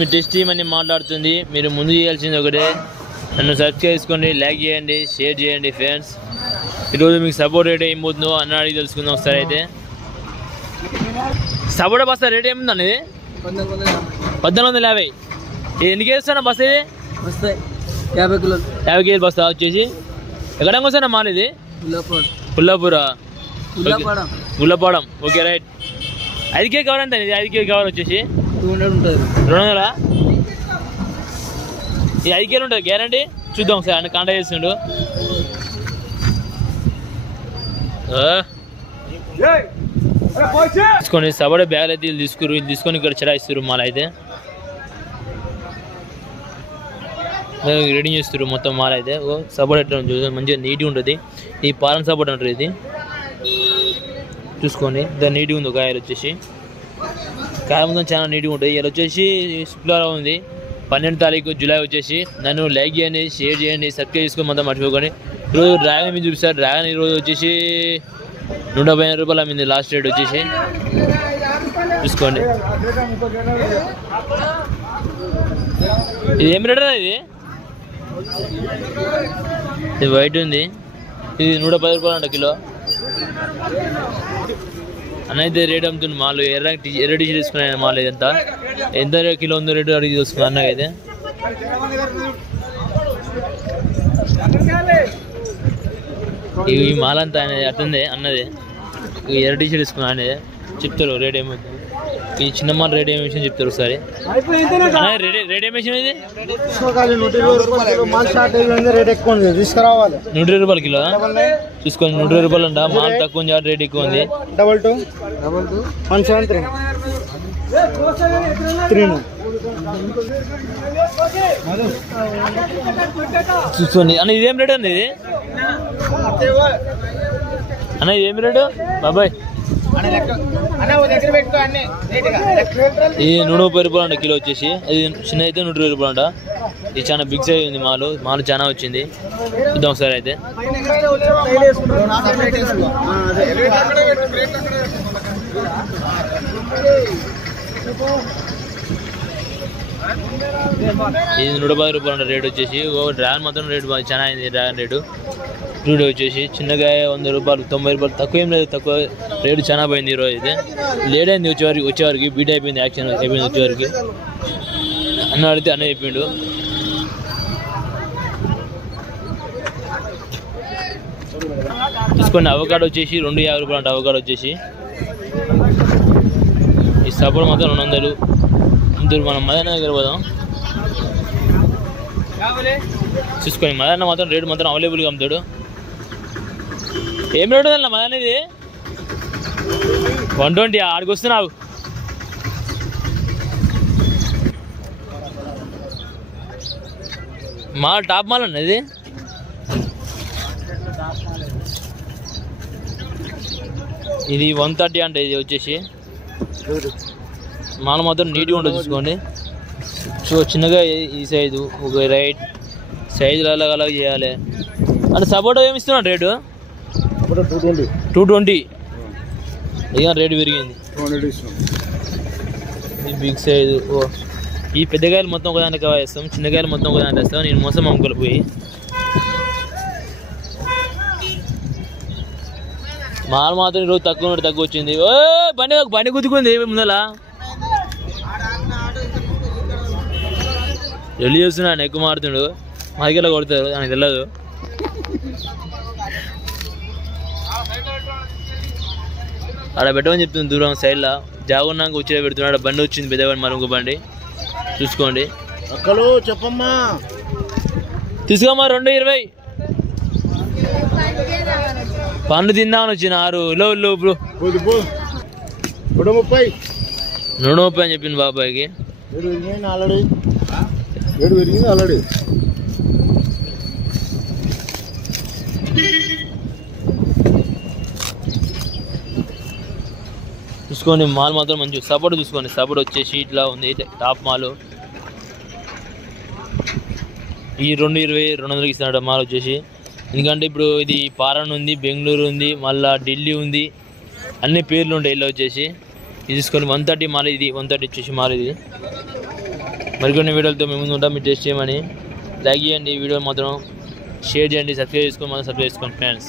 మీ test అని మాట్లాడుతుంది. మీరు ముందు చేయాల్సింది ఒకటే, నన్ను సబ్స్క్రైబ్ చేసుకోండి, లైక్ చేయండి, షేర్ చేయండి ఫ్రెండ్స్. ఈరోజు మీకు సపోర్ట్ రేట్ ఏమవుతుందో అన్న అడిగి తెలుసుకుందాం ఒకసారి. అయితే సపోర్ట్ బస్తా రేట్ ఏముందండి? ఇది 1450. ఇది ఎన్ని కేజీస్ అన్న బస్తా? ఇది 50 కేజీలు బస్తా వచ్చేసి. ఎక్కడ వస్తానా మాల్? ఇది పుల్లాపూరా, గుల్లపాడం. Okay right. 5 కేజీ కవర్ ఎంత? ఇది 5 కేజీ కవర్ వచ్చేసి 200. ఈ 5 కేజీలు ఉంటుంది గ్యారంటీ. చూద్దాం ఒకసారి, ఆయన కాంటాక్ట్ చేస్తుండు. తీసుకొని సబడే బ్యాగులు అయితే తీసుకురు, ఇది తీసుకొని ఇక్కడ చెరాయిస్తారు. మాల్ అయితే రెడీ చేస్తారు మొత్తం. మాల్ అయితే సపోర్ట్ ఎట్లా మంచిగా నీట్గా ఉంటుంది. ఈ పాలన సపోర్ట్ అంటారు. ఇది చూసుకోండి, దాని నీట్గా ఉంది. కాయలు వచ్చేసి కాయ మొత్తం చాలా నీట్గా ఉంటుంది. ఇలా వచ్చేసి శుక్రవారం ఉంది, 12వ తారీఖు జూలై వచ్చేసి. నన్ను లైక్ చేయండి, షేర్ చేయండి, సబ్స్క్రైబ్ చేసుకొని మొత్తం మర్చిపోకండి. ఈరోజు డ్రాగన్ మీద చూపిస్తారు. డ్రాగన్ ఈరోజు వచ్చేసి 115 రూపాయల మీద లాస్ట్ రేట్ వచ్చేసి. చూసుకోండి, ఇది ఏం రేట్? ఇది వైట్ ఉంది. ఇది 110 రూపాయలు అంట కిలో. అన్నైతే రేట్ అమ్ముతుంది. మాల్ ఎర్ర టీషర్ట్ తీసుకున్నాను. మాల్ ఇదంతా ఎంత కిలో ఉందో రేటు అడిగి చూసుకున్నాను అన్నకైతే. ఈ మాల్ అంతా ఆయన అట్టుంది అన్నది. ఎర్ర టీషర్ట్ తీసుకున్నాను అనేది చెప్తారు రేట్ ఏమవుతుంది. ఈ చిన్న మాల్ రేట్ ఏమి విషయం చెప్తారు ఒకసారి. రేట్ ఏమి విషయం? ఇది 120 రూపాయల కిలో. చూసుకోండి, 120 రూపాయలు అంట. మాల్ తక్కువ ఉంది, రేట్ ఎక్కువ ఉంది. చూసుకోండి అన్న, ఇదేం రేట్ అండి? ఇది అన్న ఇదేం రేటు బాబాయ్? ఇది 130 రూపాయలు అంట కిలో వచ్చేసి. అది చిన్న అయితే 120 రూపాయలు అంట. ఇది చాలా బిగ్ సైజ్ ఉంది. మాల్ చాలా వచ్చింది. చూద్దాం ఒకసారి. అయితే ఇది 110 రూపాయలు అంట రేట్ వచ్చేసి. డ్రాగన్ మాత్రం రేటు చాలా అయింది. డ్రాగన్ రేటు టూడే వచ్చేసి చిన్నగా 100 రూపాయలు, 90 రూపాయలు. తక్కువ ఏం లేదు, తక్కువ రేటు చాలా పోయింది ఈరోజు. అయితే లేట్ అయింది వచ్చేవారికి బీట్ అయిపోయింది, యాక్షన్ అయిపోయింది వచ్చేవారికి. అన్న అడిగితే అన్న చెప్పిండు. చూసుకోండి, అవకాడో వచ్చేసి 250 రూపాయలు అంట. అవకాడో వచ్చేసి ఈ సపోర్ట్ మాత్రం 200. మనం మదన్న దగ్గర పోదాం. చూసుకోండి, మదన్న మాత్రం రేటు మాత్రం అవైలబుల్గా అమ్ముతాడు. ఏం రేటు ఉందన్న మదన్న? ఇది 120. ఆడికి వస్తున్నావు. మాల్ టాప్ మాల్ అన్న ఇది. ఇది 130 అంటే. ఇది వచ్చేసి మాల్ మాత్రం నీట్గా ఉంటుంది. చూసుకోండి, చిన్నగా ఈ సైజు ఒక రైట్ సైజు అలాగ చేయాలి. అంటే సపోర్ట్ ఏమి ఇస్తున్నాడు రేటు? 220. ఇక రేటు పెరిగింది. ఇది బిగ్ సైజు. ఈ పెద్దకాయలు మొత్తం ఒకదానికి వేస్తాం, చిన్నకాయలు మొత్తం ఒకదానికి వేస్తాం. నేను మోసం అమ్ముకోలు పోయి మాల్ మాత్రం ఈరోజు తక్కువ వచ్చింది. బండి గుద్దుకుంది ముందల. వెళ్ళి చూస్తున్నాను, ఎక్కువ మారుతుండు. మాదికెళ్ళ కొడతారు, నాకు తెలియదు. అక్కడ పెట్టమని చెప్తుంది దూరం సైడ్లో. జాగున్నాక వచ్చే పెడుతున్నాడు. బండి వచ్చింది, పెద్దవాడి మరి ఇంకో బండి. చూసుకోండి, చెప్పమ్మా తీసుకోమ్మా. 220 పండ్లు తిందామని వచ్చిన 6 ఇప్పుడు 130 అని చెప్పింది బాబాయ్కి. చూసుకోండి, మాల్ మాత్రం మంచి సపోర్ట్. చూసుకోండి, సపోర్ట్ వచ్చేసి ఇట్లా ఉంది. Top mall. ఈ 220-200కి ఇస్తున్నాడు మాల్ వచ్చేసి. ఎందుకంటే ఇప్పుడు ఇది పారన్ ఉంది, బెంగళూరు ఉంది, మళ్ళీ ఢిల్లీ ఉంది, అన్ని పేర్లు ఉంటాయి. ఇలా వచ్చేసి ఇది తీసుకొని 130 మాల్. ఇది 130 వచ్చేసి మాల్. ఇది మరికొన్ని వీడియోలతో మేము ముందు ఉంటాం. మీరు టేస్ట్ చేయమని లైక్ చేయండి, వీడియో మాత్రం షేర్ చేయండి, సబ్స్క్రైబ్ చేసుకోండి ఫ్రెండ్స్.